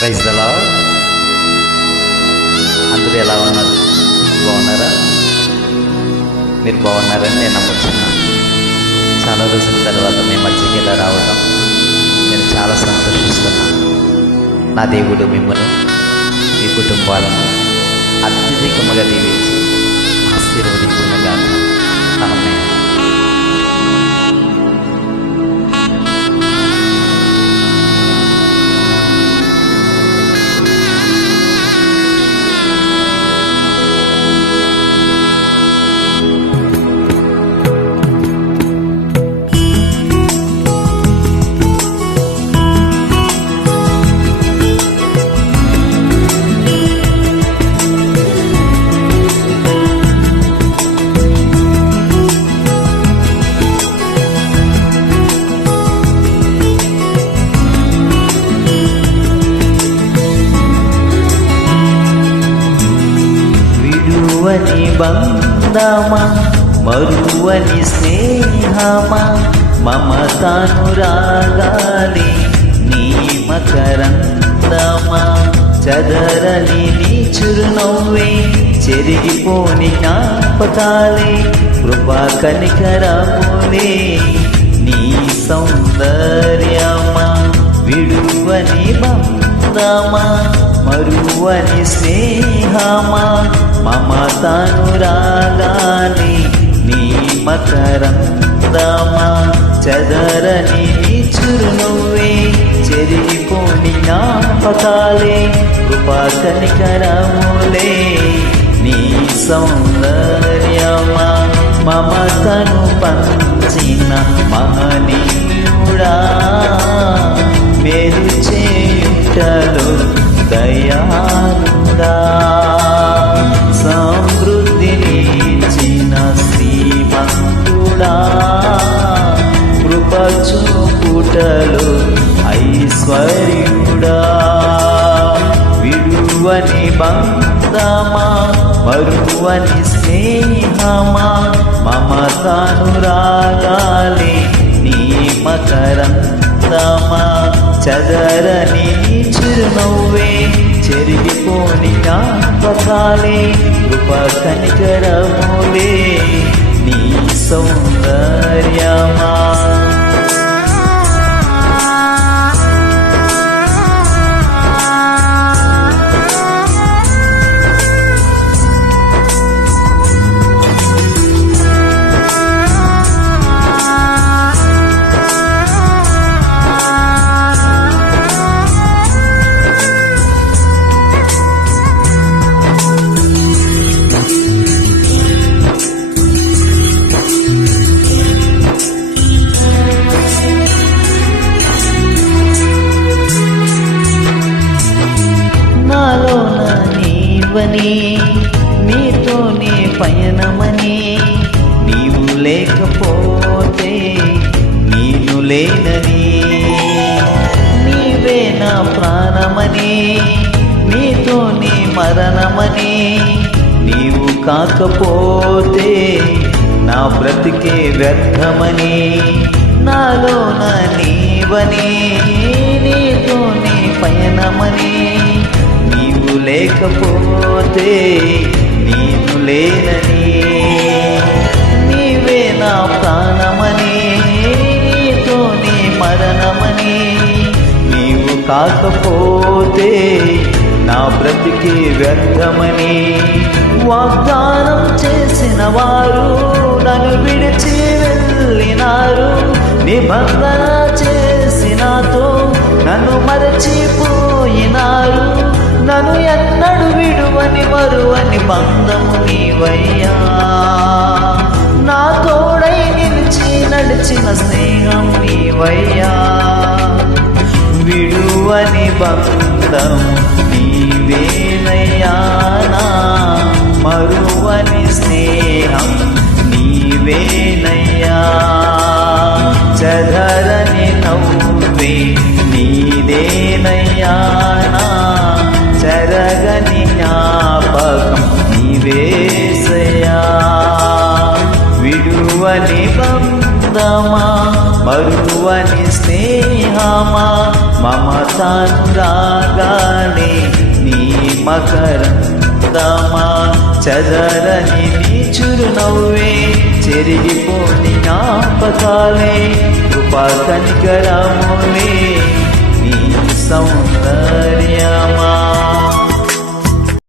Praise దలా అందరూ ఎలా ఉన్నారు? బాగున్నారా? మీరు బాగున్నారని నేను నమ్ముతున్నాను. చాలా రోజుల తర్వాత మీ మధ్యకి ఇలా రావడం నేను చాలా సంతోషిస్తున్నాను. నా దేవుడు మిమ్మల్ని మీ కుటుంబాలను అత్యధికముగా దీవించి బంధమా మరువని స్నేహమా మమతానురాగాలి నీ మకరందమా. చదరని నీ చిరునవ్వే చెరిగిపోని జ్ఞాపకాలే కృపా కనికరములే నీ సౌందర్యమా. విడువని బంధమా మరువని స్నేహమా మమతనురాగాని నీ మకరందమా. చదరని నీ చిరునవ్వే చెరిగిపోని జ్ఞాపకాలే కృపా కనికరములే నీ సౌందర్యమా. మమతను పంచిన మహనీయుడా. చూపుటలో ఐశ్వర్యుడా. విడువని బంధమా మరువని స్నేహమా మమతానురాగాలి నీ మకరంతమా చదరని చిరునవ్వే చెరిగిపోని జ్ఞాపకాలే కృప కనికరములే నీ సౌందర్య. నీవని నీతోనే పయనమని నీవు లేకపోతే నేను లేనని. నీవే నా ప్రాణమని నీతోనే మరణమని నీవు కాకపోతే నా బ్రతికే వ్యర్థమని. నాలోన నీవని నీతోనే పయనమని. లేకపోతే నేను లేనని నీవే నా ప్రాణమని నీతోనే మరణమని నీవు కాకపోతే నా బ్రతికి వ్యర్థమని. వాగ్దానం చేసిన వారు నన్ను విడిచి వెళ్ళినారు. నిబంధన చేసినాతో నన్ను మరచిపోయినారు. నన్ను ఎన్నడు విడువని మరువని బంధము నీవయ్యా. నా తోడై నిలిచి నడిచిన స్నేహం నీవయ్యా. విడువని బంధం నీవేనయ్యా నా. మరువని స్నేహం నీవేనయ్యా. చదర మరువని స్నేహమా? మమతానురాగాలే నీ మకరందమా? చదరని నీ చిరునవ్వే చెరిగిపోని జ్ఞాపకాలే కృపా కనికరములే నీ సౌందర్యమా?